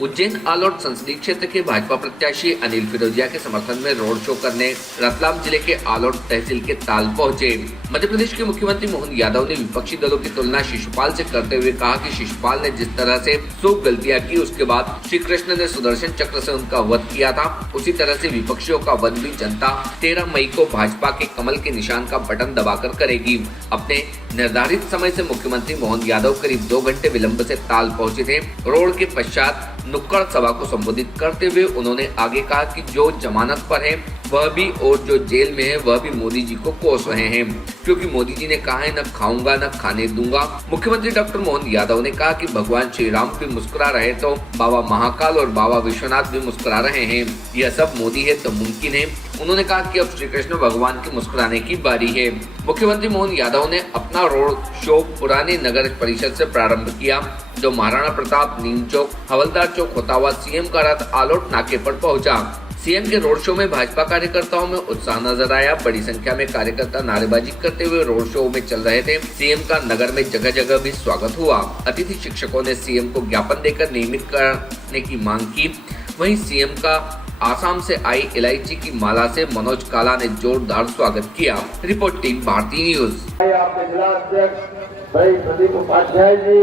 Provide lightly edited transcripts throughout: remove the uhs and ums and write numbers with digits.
उज्जैन आलोट संसदीय क्षेत्र के भाजपा प्रत्याशी अनिल फिरोजिया के समर्थन में रोड शो करने रतलाम जिले के आलोट तहसील के ताल पहुंचे। मध्य प्रदेश के मुख्यमंत्री मोहन यादव ने विपक्षी दलों की तुलना शिशुपाल से करते हुए कहा कि शिशुपाल ने जिस तरह से 100 गलतियां की, उसके बाद श्री कृष्ण ने सुदर्शन चक्र से उनका वध किया था, उसी तरह से विपक्षियों का वध भी जनता 13 मई को भाजपा के कमल के निशान का बटन दबाकर करेगी। अपने निर्धारित समय से मुख्यमंत्री मोहन यादव करीब 2 घंटे विलंब से ताल पहुंचे थे। रोड के पश्चात नुक्कड़ सभा को संबोधित करते हुए उन्होंने आगे कहा कि जो जमानत पर है वह भी और जो जेल में है वह भी मोदी जी को कोस रहे हैं, क्योंकि मोदी जी ने कहा है न खाऊंगा न खाने दूंगा। मुख्यमंत्री डॉक्टर मोहन यादव ने कहा कि भगवान श्री राम भी मुस्कुरा रहे तो बाबा महाकाल और बाबा विश्वनाथ भी मुस्कुरा रहे हैं, यह सब मोदी है तो मुमकिन है। उन्होंने कहा कि अब श्री कृष्ण भगवान के मुस्कुराने की बारी है। मुख्यमंत्री मोहन यादव ने अपना रोड शो पुराने नगर परिषद से प्रारंभ किया, जो महाराणा प्रताप, नीम चौक, हवलदार चौक होता हुआ सीएम का रथ आलोट नाके पर पहुंचा। सीएम के रोड शो में भाजपा कार्यकर्ताओं में उत्साह नजर आया। बड़ी संख्या में कार्यकर्ता नारेबाजी करते हुए रोड शो में चल रहे थे। सीएम का नगर में जगह जगह भी स्वागत हुआ। अतिथि शिक्षकों ने सीएम को ज्ञापन देकर नियमित करने की मांग की। वहीं सीएम का आसाम से आई इलायची की माला से मनोज काला ने जोरदार स्वागत किया। रिपोर्ट टीम भारतीय न्यूज। आपके जिला अध्यक्ष भाई प्रदीप उपाध्याय जी,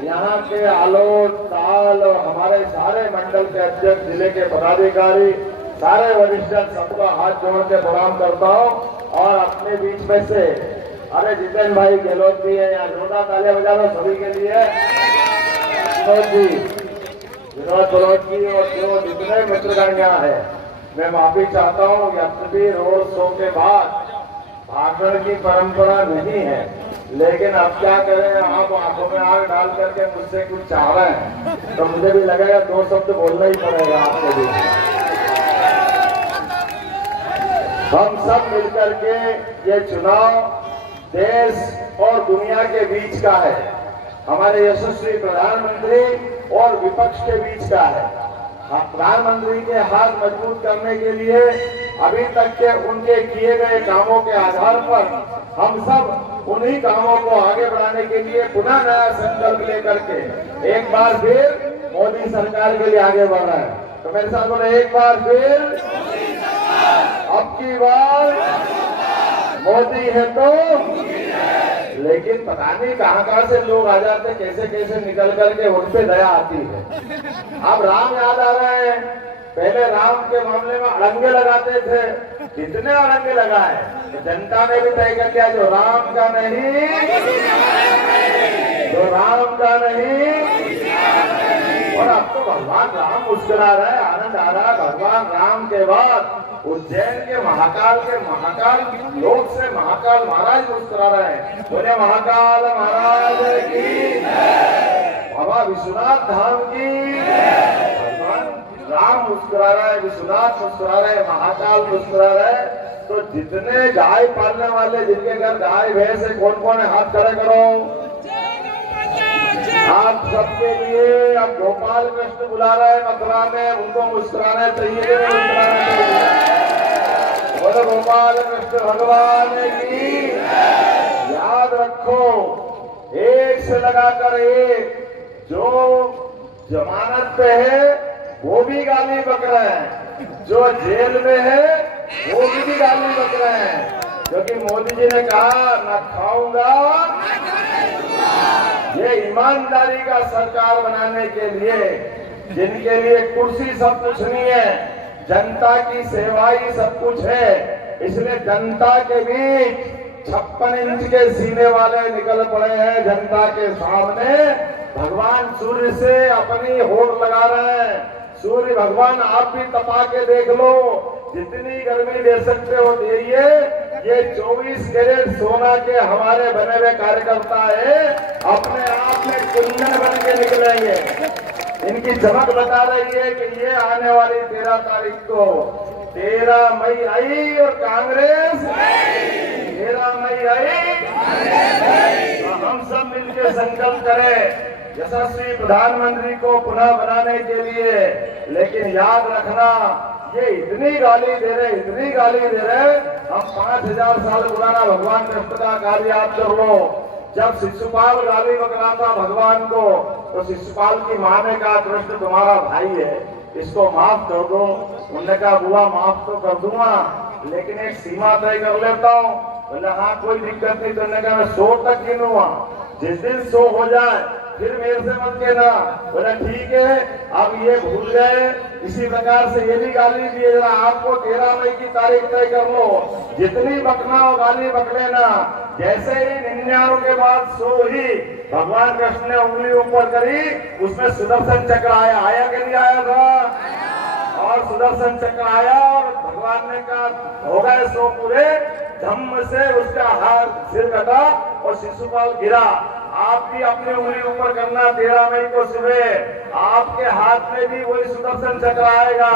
यहाँ के आलोट, ताल और हमारे सारे मंडल के अध्यक्ष, जिले के पदाधिकारी, सारे वरिष्ठ, सबका हाथ जोड़ के प्रणाम करता हूँ। और अपने बीच में से अरे जितेंद्र भाई गहलोत भी है, यहाँ जोरदार तालियां बजा दो सभी के लिए। विनोद जी और जो जितने मित्रगण यहाँ है, मैं माफी चाहता हूँ। यद्यपि रोड शो के बाद भाषण की परंपरा नहीं है, लेकिन अब क्या करें, आप आंखों में आग डाल करके मुझसे कुछ चाह रहे हैं तो मुझे भी लगेगा 2 शब्द बोलना ही पड़ेगा आपके लिए। हम सब मिलकर के ये चुनाव देश और दुनिया के बीच का है, हमारे यशस्वी प्रधानमंत्री और विपक्ष के बीच का है। प्रधानमंत्री के हाथ मजबूत करने के लिए अभी तक के उनके किए गए कामों के आधार पर हम सब उन्हीं कामों को आगे बढ़ाने के लिए पुनः नया संकल्प लेकर के एक बार फिर मोदी सरकार के लिए आगे बढ़ रहे हैं। तो मेरे साथ बोले, एक बार फिर, अब की बार मोदी है तो। लेकिन पता नहीं कहाँ से लोग आ जाते, कैसे कैसे निकल करके उन पे दया आती है। अब राम याद आ रहे हैं, पहले राम के मामले में अड़ंगे लगाते थे, कितने अड़ंगे लगाए तो जनता ने भी तय कर लिया, जो राम का नहीं, जो राम का नहीं। और अब तो भगवान राम मुस्कुरा रहे, आनंद आ रहा। भगवान राम के बाद उज्जैन के महाकाल लोक से महाकाल महाराज मुस्कुरा रहे हैं। बोले महाकाल महाराज की, बाबा विश्वनाथ धाम की। भगवान राम मुस्कुरा रहा है, विश्वनाथ मुस्कुरा रहे, महाकाल मुस्कुरा रहे। तो जितने गाय पालने वाले, जिनके घर गाय भैंस है, कौन कौन है, हाथ खड़े करो। आप सबके लिए अब गोपाल कृष्ण बुला रहे हैं मथुरा में, उनको मुस्कुराना चाहिए। बोलो गोपाल कृष्ण भगवान की। याद रखो, एक से लगाकर एक, जो जमानत पे है वो भी गाली बक रहे हैं, जो जेल में है वो भी गाली बक रहे हैं, क्योंकि मोदी जी ने कहा न खाऊंगा। ये ईमानदारी का सरकार बनाने के लिए, जिनके लिए कुर्सी सब कुछ नहीं है, जनता की सेवा ही सब कुछ है, इसलिए जनता के बीच 56 इंच के सीने वाले निकल पड़े हैं जनता के सामने। भगवान सूर्य से अपनी होड़ लगा रहे हैं। सूर्य भगवान आप भी तपा के देख लो, जितनी गर्मी दे सकते हो दीजिए। ये 24 कैरेट सोना के हमारे बने हुए कार्यकर्ता है, अपने आप में कुंदन बन के निकलेंगे। इनकी चमक बता रही है कि ये आने वाली 13 तारीख को 13 मई आई और कांग्रेस 13 मई आई। तो हम सब मिलकर संकल्प करें यशस्वी प्रधानमंत्री को पुनः बनाने के लिए। लेकिन याद रखना, ये इतनी गाली दे रहे, हम 5000 साल पुराना भगवान कृष्ण का कार्य याद कर लो। जब शिशुपाल गाली बक रहा था भगवान को, तो शिशुपाल की माँ ने कहा कृष्ण तुम्हारा भाई है, इसको माफ कर दो। उन्होंने कहा बुआ माफ तो कर दूंगा, लेकिन एक सीमा तय कर लेता हूँ। बोले हाँ कोई दिक्कत नहीं। तो उन्होंने कहा मैं 100 तक गिनूंगा, जिस दिन 100 हो जाए फिर मेरे से मत कहना। बोला ठीक है। अब ये भूल गए। इसी प्रकार से ये भी गाली दिए, जरा आपको 13 मई की तारीख तय कर लो, जितनी बकना हो गाली बक लेना। जैसे ही 99 के बाद 100 ही भगवान कृष्ण ने उंगली ऊपर करी, उसमें सुदर्शन चक्र आया कि नहीं आया था? और सुदर्शन चक्र आया और भगवान ने कहा हो गए 100 पूरे। धम्म से उसका हाथ सिर कटा और शिशुपाल गिरा। आप भी अपनी उंगली ऊपर करना 13 मई को सुबह, आपके हाथ में भी वही सुदर्शन चक्र आएगा।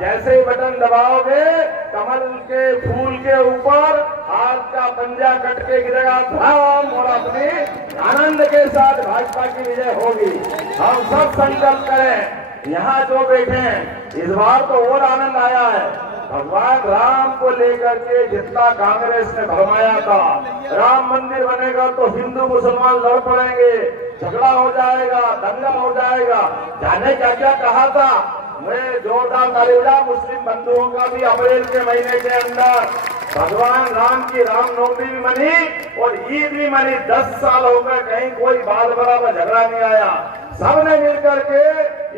जैसे ही बटन दबाओगे, कमल के फूल के ऊपर हाथ का पंजा कट के गिरेगा धाम, और अपनी आनंद के साथ भाजपा की विजय होगी। हम सब संकल्प करें। यहाँ जो बैठे हैं, इस बार तो और आनंद आया है। भगवान राम को लेकर के जितना कांग्रेस ने भरमाया था, राम मंदिर बनेगा तो हिंदू मुसलमान लड़ पड़ेंगे, झगड़ा हो जाएगा, दंगा हो जाएगा, जाने क्या क्या कहा था। मैं जोरदार ताली बजा। मुस्लिम बंधुओं का भी अप्रैल के महीने के अंदर भगवान राम की रामनवमी भी मनी और ईद भी मनी। 10 साल हो गए, कहीं कोई बाल बराबर झगड़ा नहीं आया। सबने मिलकर के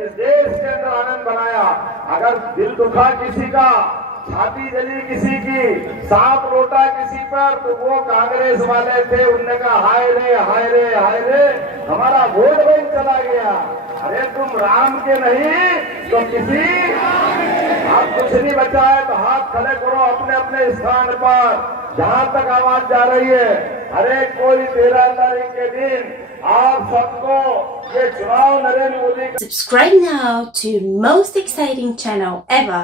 इस देश के अंदर आनंद बनाया। अगर दिल दुखा किसी का, छाती जली किसी की, सांप रोटा किसी पर, तो वो कांग्रेस वाले थे। उनने कहा हाय रे हाय रे हाय रे, हमारा वोट बैंक चला गया। अरे तुम राम के नहीं तो किसी, आप कुछ नहीं बचा है तो हाथ खड़े करो अपने अपने स्थान पर जहां तक आवाज जा रही है। अरे कोई 13 तारीख के दिन आप सबको ये चुनाव Narendra Modi. Subscribe now to most exciting channel ever.